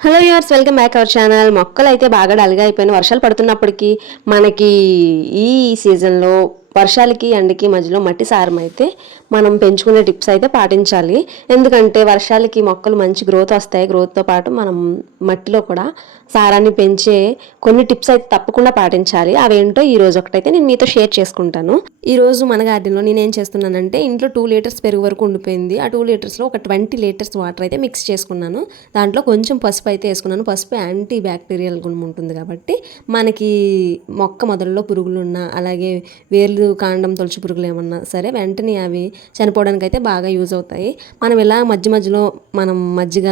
Hello viewers welcome back our channel. మొక్కలు అయితే బాగా డల్గా అయిపోయిన వర్షాలు పడుతున్నప్పటికీ మనకి ఈ సీజన్లో వర్షాలకి ఎండకి మధ్యలో మట్టి సారం అయితే మనం పెంచుకునే టిప్స్ అయితే పాటించాలి. ఎందుకంటే వర్షాలకి మొక్కలు మంచి గ్రోత్ వస్తాయి. గ్రోత్తో పాటు మనం మట్టిలో కూడా సారాన్ని పెంచే కొన్ని టిప్స్ అయితే తప్పకుండా పాటించాలి. అవేంటో ఈ రోజు ఒకటైతే నేను మీతో షేర్ చేసుకుంటాను. ఈ రోజు మన గార్డెన్లో నేను ఏం చేస్తున్నానంటే ఇంట్లో టూ లీటర్స్ పెరుగు వరకు ఉండిపోయింది. ఆ టూ లీటర్స్లో ఒక ట్వంటీ లీటర్స్ వాటర్ అయితే మిక్స్ చేసుకున్నాను. దాంట్లో కొంచెం పసుపు అయితే వేసుకున్నాను. పసుపు యాంటీ బ్యాక్టీరియల్ గుణం ఉంటుంది కాబట్టి మనకి మొక్క మొదల్లో పురుగులున్నా అలాగే వేర్లు కాండం తొలచి పురుగులు ఏమన్నా సరే వెంటనే అవి చనిపోవడానికి అయితే బాగా యూజ్ అవుతాయి. మనం ఇలా మధ్య మధ్యలో మనం మజ్జిగ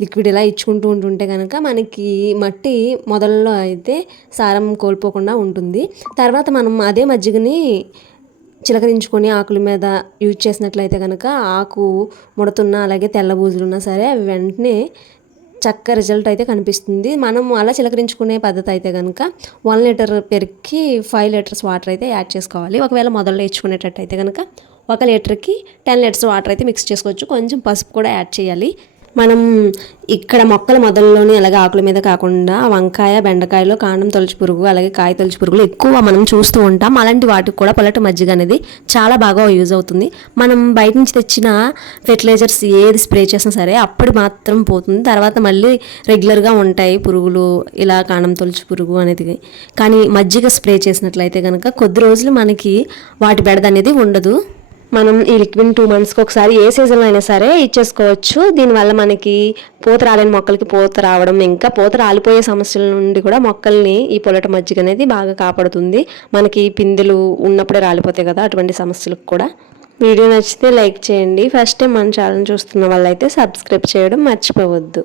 లిక్విడ్ ఇలా ఇచ్చుకుంటూ ఉంటుంటే కనుక మనకి మట్టి మొదల్లో అయితే సారం కోల్పోకుండా ఉంటుంది. తర్వాత మనం అదే మజ్జిగని చిలకరించుకొని ఆకుల మీద యూజ్ చేసినట్లయితే కనుక ఆకు ముడుతున్నా అలాగే తెల్ల బూజులున్నా సరే అవి వెంటనే చక్క రిజల్ట్ అయితే కనిపిస్తుంది. మనం అలా చిలకరించుకునే పద్ధతి అయితే కనుక వన్ లీటర్ పెరిగి ఫైవ్ లీటర్స్ వాటర్ అయితే యాడ్ చేసుకోవాలి. ఒకవేళ మొదల్లో ఇచ్చుకునేటట్టు అయితే కనుక ఒక లీటర్కి టెన్ లీటర్స్ వాటర్ అయితే మిక్స్ చేసుకోవచ్చు. కొంచెం పసుపు కూడా యాడ్ చేయాలి. మనం ఇక్కడ మొక్కల మొదల్లోనే అలాగే ఆకుల మీద కాకుండా వంకాయ బెండకాయలో కాండం తొలచి పురుగు అలాగే కాయ తొలచి పురుగులు ఎక్కువ మనం చూస్తూ ఉంటాం. అలాంటి వాటికి కూడా పొలటి మజ్జిగ అనేది చాలా బాగా యూజ్ అవుతుంది. మనం బయట నుంచి తెచ్చిన ఫెర్టిలైజర్స్ ఏది స్ప్రే చేసినా సరే అప్పుడు మాత్రం పోతుంది. తర్వాత మళ్ళీ రెగ్యులర్గా ఉంటాయి పురుగులు ఇలా కాండం తొలచి పురుగు అనేది. కానీ మజ్జిగ స్ప్రే చేసినట్లయితే కనుక కొద్ది రోజులు మనకి వాటి బెడద అనేది ఉండదు. మనం ఈ లిక్విడ్ టూ మంత్స్కి ఒకసారి ఏ సీజన్లో అయినా సరే ఇచ్చేసుకోవచ్చు. దీనివల్ల మనకి పూత రాలేని మొక్కలకి పూత రావడం ఇంకా పూత రాలిపోయే సమస్యల నుండి కూడా మొక్కల్ని ఈ పొలట మజ్జిగ అనేది బాగా కాపాడుతుంది. మనకి పిందెలు ఉన్నప్పుడే రాలిపోతాయి కదా అటువంటి సమస్యలకు కూడా. వీడియో నచ్చితే లైక్ చేయండి. ఫస్ట్ టైం మన ఛానల్ చూస్తున్న వాళ్ళైతే సబ్స్క్రైబ్ చేయడం మర్చిపోవద్దు.